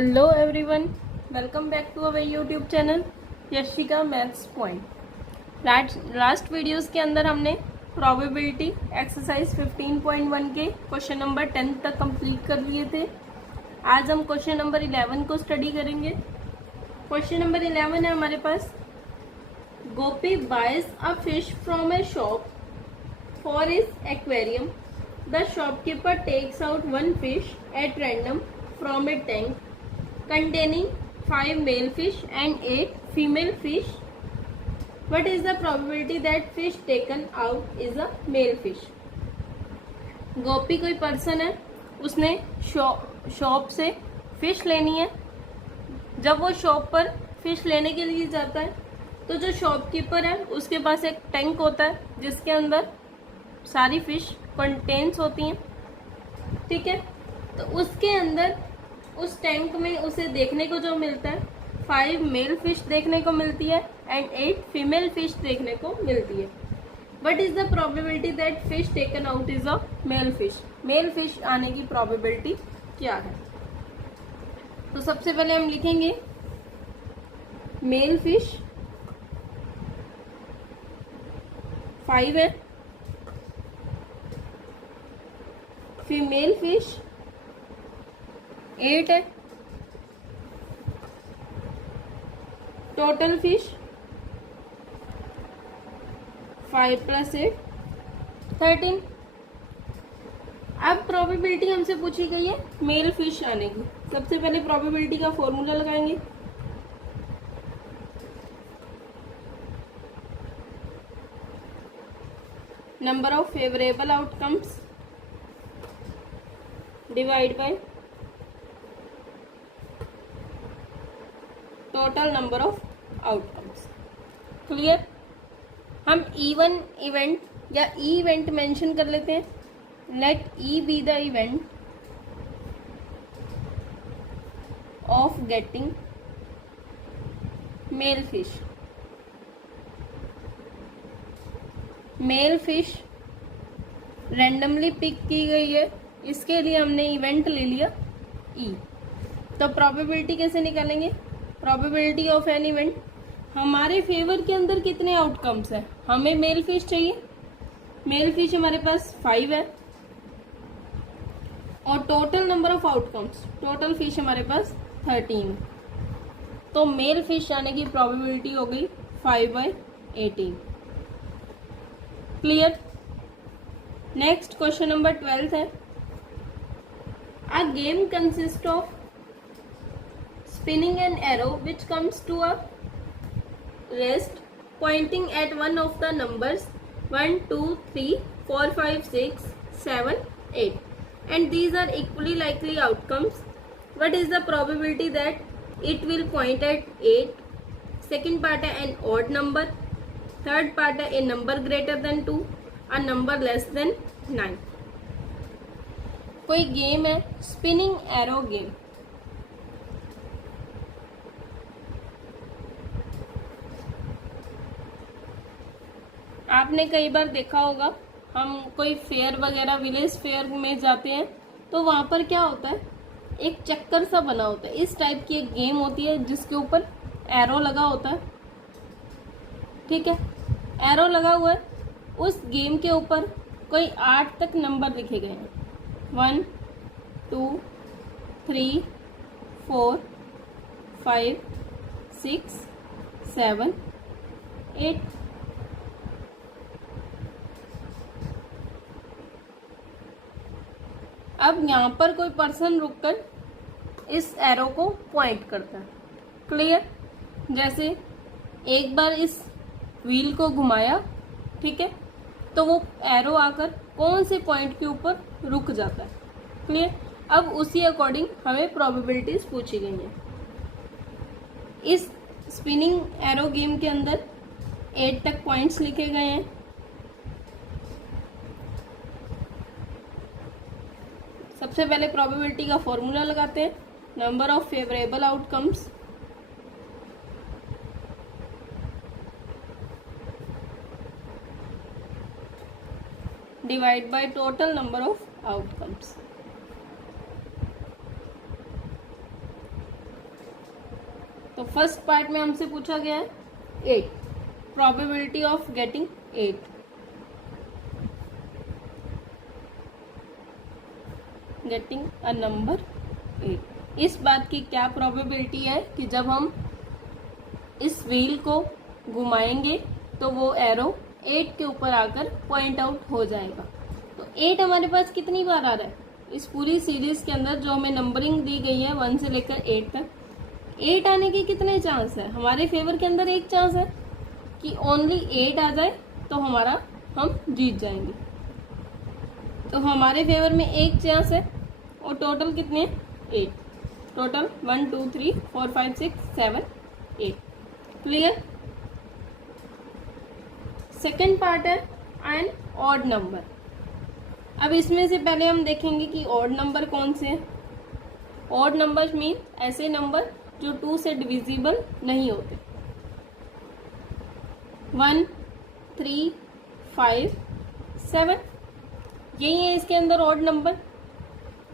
Hello everyone, welcome back to our YouTube channel Yashika maths point. Last videos के अंदर हमने probability exercise 15.1 के question number 10 तक complete कर लिए थे। आज हम क्वेश्चन नंबर 11 को स्टडी करेंगे। क्वेश्चन नंबर 11 है हमारे पास, Gopi buys a fish from a shop for his aquarium. The shopkeeper takes out one fish at random from a tank containing 5 male fish and 8 female fish. What is the probability that fish taken out is a male fish? गोपी कोई person है, उसने shop से fish लेनी है। जब वो shop पर fish लेने के लिए जाता है तो जो शॉपकीपर है उसके पास एक टैंक होता है जिसके अंदर सारी फिश कंटेन्स होती हैं। ठीक है, तो उसके अंदर उस टैंक में उसे देखने को जो मिलता है 5 मेल फिश देखने को मिलती है एंड 8 फीमेल फिश देखने को मिलती है। But is the probability that fish taken out is a male fish? Male fish आने की प्रोबेबिलिटी क्या है? तो सबसे पहले हम लिखेंगे मेल फिश 5 है, फीमेल फिश 8 है, टोटल फिश 5 + 8 13। अब प्रोबेबिलिटी हमसे पूछी गई है मेल फिश आने की। सबसे पहले प्रोबेबिलिटी का फॉर्मूला लगाएंगे। Number of favourable outcomes divide by total number of outcomes. Clear? हम E1 इवेंट या E इवेंट मेंशन कर लेते हैं। Let E be the event of getting male fish. Male fish randomly pick की गई है, इसके लिए हमने इवेंट ले लिया E। तो प्रोबेबिलिटी कैसे निकालेंगे? प्रोबेबिलिटी ऑफ एन इवेंट, हमारे फेवर के अंदर कितने आउटकम्स है? हमें मेल फिश चाहिए। मेल फिश हमारे पास 5 है और total number of outcomes, total fish हमारे पास 13। तो मेल फिश आने की प्रोबेबिलिटी हो गई 5/18। क्लियर? नेक्स्ट क्वेश्चन नंबर 12 है, a game consist of spinning an arrow which comes to a rest pointing at one of the numbers 1, 2, 3, 4, 5, 6, 7, 8 and these are equally likely outcomes. What is the probability that it will point at 8? Second part है an odd number, third part है a number greater than 2, a number less than 9। कोई game है spinning arrow game. आपने कई बार देखा होगा, हम कोई फेयर वगैरह विलेज फेयर में जाते हैं तो वहाँ पर क्या होता है, एक चक्कर सा बना होता है। इस टाइप की एक गेम होती है जिसके ऊपर एरो लगा होता है। ठीक है, एरो लगा हुआ है, उस गेम के ऊपर कोई 8 तक नंबर लिखे गए हैं। 1, 2, 3, 4, 5, 6, 7, 8। अब यहाँ पर कोई पर्सन रुककर इस एरो को पॉइंट करता है। क्लियर? जैसे एक बार इस व्हील को घुमाया, ठीक है, तो वो एरो आकर कौन से पॉइंट के ऊपर रुक जाता है। क्लियर? अब उसी अकॉर्डिंग हमें प्रोबेबिलिटीज पूछी गई हैं। इस स्पिनिंग एरो गेम के अंदर 8 तक पॉइंट्स लिखे गए हैं। सबसे पहले प्रोबेबिलिटी का फॉर्मूला लगाते हैं। Number of favourable outcomes divide by total number of outcomes. First part में हमसे पूछा गया है 8, probability of getting 8। Getting a number 8, इस बात की क्या प्रोबेबिलिटी है कि जब हम इस व्हील को घुमाएंगे तो वो एरो 8 के ऊपर आकर पॉइंट आउट हो जाएगा। तो 8 हमारे पास कितनी बार आ रहा है इस पूरी सीरीज के अंदर, जो हमें नंबरिंग दी गई है 1 से लेकर 8 तक, 8 आने के कितने चांस है? हमारे फेवर के अंदर एक चांस है कि ओनली 8 आ जाए तो हम जीत जाएंगे। तो हमारे फेवर में एक चांस है और टोटल कितने 8, टोटल 1 2 3 4 5 6 7 8। क्लियर। सेकेंड पार्ट है एन ऑड नंबर। अब इसमें से पहले हम देखेंगे कि ऑड नंबर कौन से हैं। ऑड नंबर्स मीन ऐसे नंबर जो 2 से डिविजिबल नहीं होते। 1 3 5 7 यही है इसके अंदर ऑड नंबर।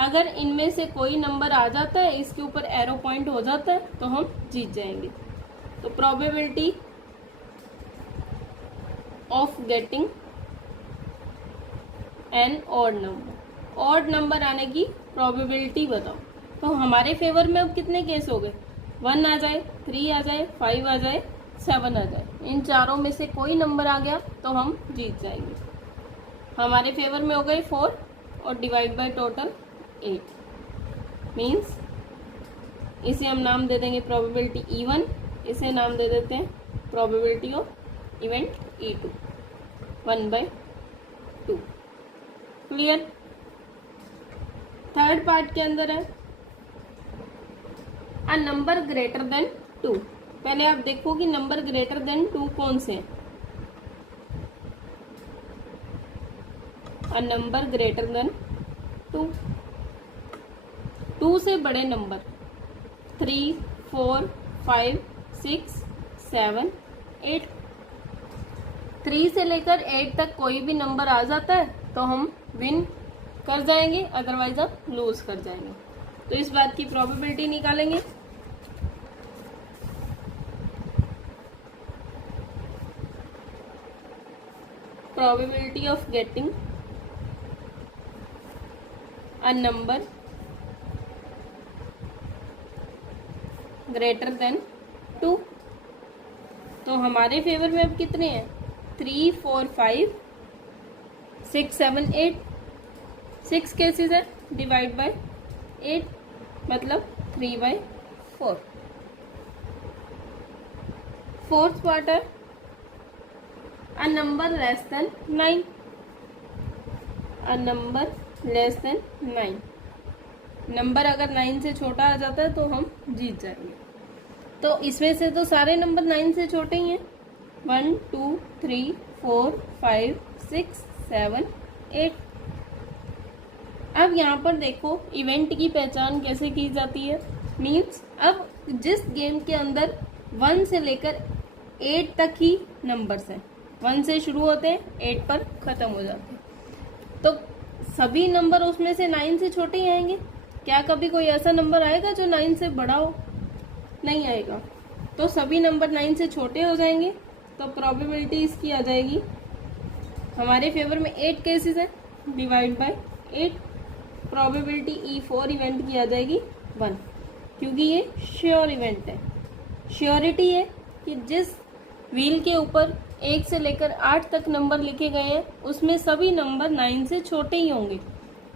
अगर इनमें से कोई नंबर आ जाता है, इसके ऊपर एरो पॉइंट हो जाता है, तो हम जीत जाएंगे। तो probability of getting an odd number, odd number आने की प्रोबेबिलिटी बताओ। तो हमारे फेवर में अब कितने केस हो गए? 1 आ जाए, 3 आ जाए, 5 आ जाए, 7 आ जाए। इन चारों में से कोई नंबर आ गया तो हम जीत जाएंगे। हमारे फेवर में हो गए 4 और डिवाइड बाय टोटल 8 मीन्स इसे हम नाम दे देंगे प्रोबेबिलिटी E1, इसे नाम दे देते हैं probability of event E2 1/2। Clear. Third part के अंदर है अ नंबर ग्रेटर देन 2। पहले आप देखो कि नंबर ग्रेटर देन 2 कौन से हैं। अ नंबर ग्रेटर देन 2, 2 से बड़े नंबर 3 4 5 6 7 8। 3 से लेकर 8 तक कोई भी नंबर आ जाता है तो हम विन कर जाएंगे, अदरवाइज हम लूज कर जाएंगे। तो इस बात की प्रोबेबिलिटी निकालेंगे। Probability of getting a number greater than 2। तो हमारे फेवर में अब कितने हैं? 3 4 5 6 7 8। 6 केसेस है, डिवाइड बाय 8 मतलब 3/4। फोर्थ पार्ट है a number less than 9। A number less than 9, number अगर 9 से छोटा आ जाता है तो हम जीत जाएंगे। तो इसमें से तो सारे नंबर 9 से छोटे ही हैं। 1 2 3 4 5 6 7 8। अब यहाँ पर देखो इवेंट की पहचान कैसे की जाती है। मीन्स अब जिस गेम के अंदर 1 से लेकर 8 तक ही नंबर्स हैं, 1 से शुरू होते हैं 8 पर ख़त्म हो जाते हैं, तो सभी नंबर उसमें से 9 से छोटे ही आएंगे। क्या कभी कोई ऐसा नंबर आएगा जो 9 से बड़ा हो? नहीं आएगा। तो सभी नंबर 9 से छोटे हो जाएंगे। तो प्रोबेबिलिटी इसकी आ जाएगी, हमारे फेवर में 8 केसेस है, divide by 8। Probability E4 event की आ जाएगी 1, क्योंकि ये श्योर इवेंट है। श्योरिटी है कि जिस व्हील के ऊपर 1 से लेकर 8 तक नंबर लिखे गए हैं उसमें सभी नंबर 9 से छोटे ही होंगे।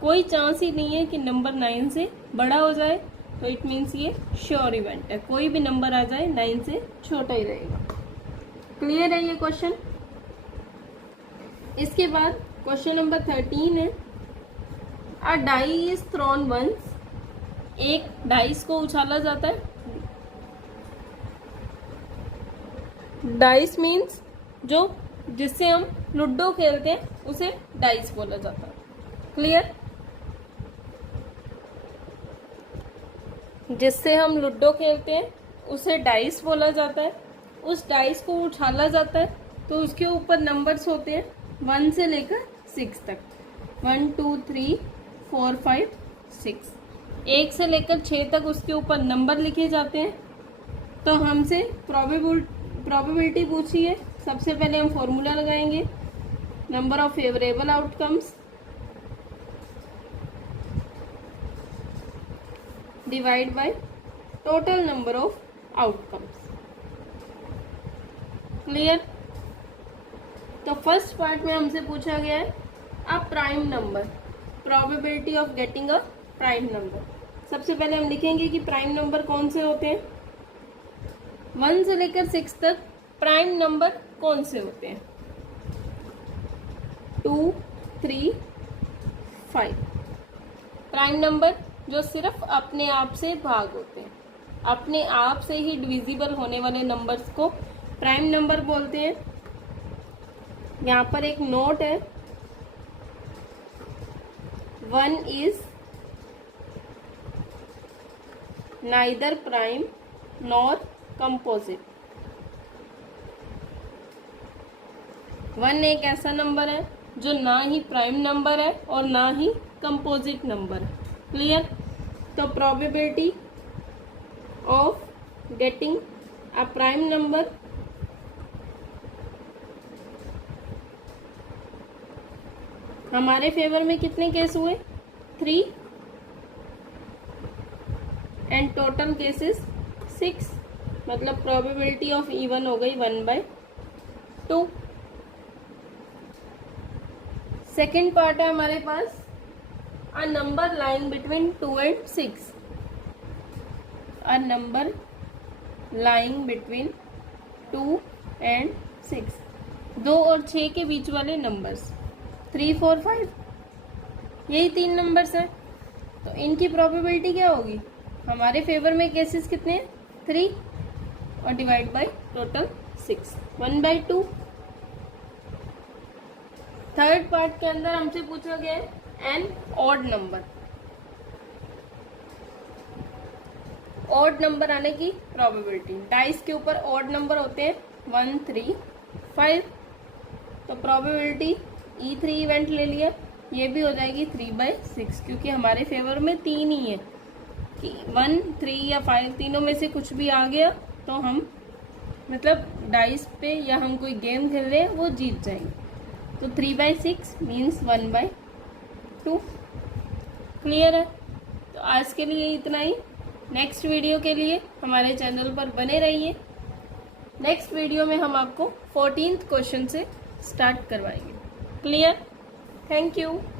कोई चांस ही नहीं है कि नंबर 9 से बड़ा हो जाए। तो इट मीन्स ये श्योर इवेंट है, कोई भी नंबर आ जाए 9 से छोटा ही रहेगा। क्लियर है ये क्वेश्चन। इसके बाद क्वेश्चन नंबर 13 है अ डाई इज थ्रोन वंस। एक डाइस को उछाला जाता है। डाइस मीन्स जो जिससे हम लूडो खेलते हैं उसे डाइस बोला जाता है। क्लियर। जिससे हम लूडो खेलते हैं उसे डाइस बोला जाता है। उस डाइस को उछाला जाता है तो उसके ऊपर नंबर्स होते हैं 1 से लेकर 6 तक। 1 2 3 4 5 6। 1 से लेकर 6 तक उसके ऊपर नंबर लिखे जाते हैं। तो हमसे प्रोबेबिलिटी पूछी है। सबसे पहले हम फॉर्मूला लगाएंगे, number of favourable outcomes divide by total number of outcomes. Clear? तो फर्स्ट पार्ट में हमसे पूछा गया है a prime number, probability of getting a prime number. सबसे पहले हम लिखेंगे कि प्राइम नंबर कौन से होते हैं। 1 से लेकर 6 तक प्राइम नंबर कौन से होते हैं? 2, 3, 5। प्राइम नंबर जो सिर्फ अपने आप से भाग होते हैं, अपने आप से ही डिविजिबल होने वाले नंबर्स को प्राइम नंबर बोलते हैं। यहाँ पर एक नोट है, 1 is neither prime nor composite. 1 एक ऐसा नंबर है जो ना ही प्राइम नंबर है और ना ही कंपोजिट नंबर है। क्लियर? तो probability of getting a prime number हमारे फेवर में कितने केस हुए? 3 एंड टोटल केसेस 6, मतलब प्रोबेबिलिटी ऑफ इवन हो गई 1/2। सेकेंड पार्ट है हमारे पास a number lying between 2 and 6। A number lying between 2 and 6, 2 और 6 के बीच वाले नंबर्स 3, 4, 5, यही 3 नंबर्स हैं। तो इनकी प्रोबेबिलिटी क्या होगी? हमारे फेवर में केसेस कितने हैं? 3 और divide by total 6, 1/2। Third part के अंदर हमसे पूछा गया है an odd number, odd number आने की प्रोबेबिलिटी। डाइस के ऊपर ऑड नंबर होते हैं 1, 3, 5। तो प्रोबेबिलिटी E3 इवेंट ले लिया, ये भी हो जाएगी 3/6, क्योंकि हमारे फेवर में 3 ही है कि 1, 3 या 5 तीनों में से कुछ भी आ गया तो हम मतलब डाइस पे या हम कोई गेम खेल रहे हैं वो जीत जाएंगे। तो 3/6 मीन्स 1/2। क्लियर है? तो आज के लिए इतना ही। नेक्स्ट वीडियो के लिए हमारे चैनल पर बने रहिए। नेक्स्ट वीडियो में हम आपको 14th क्वेश्चन से स्टार्ट करवाएंगे। क्लियर? Thank you.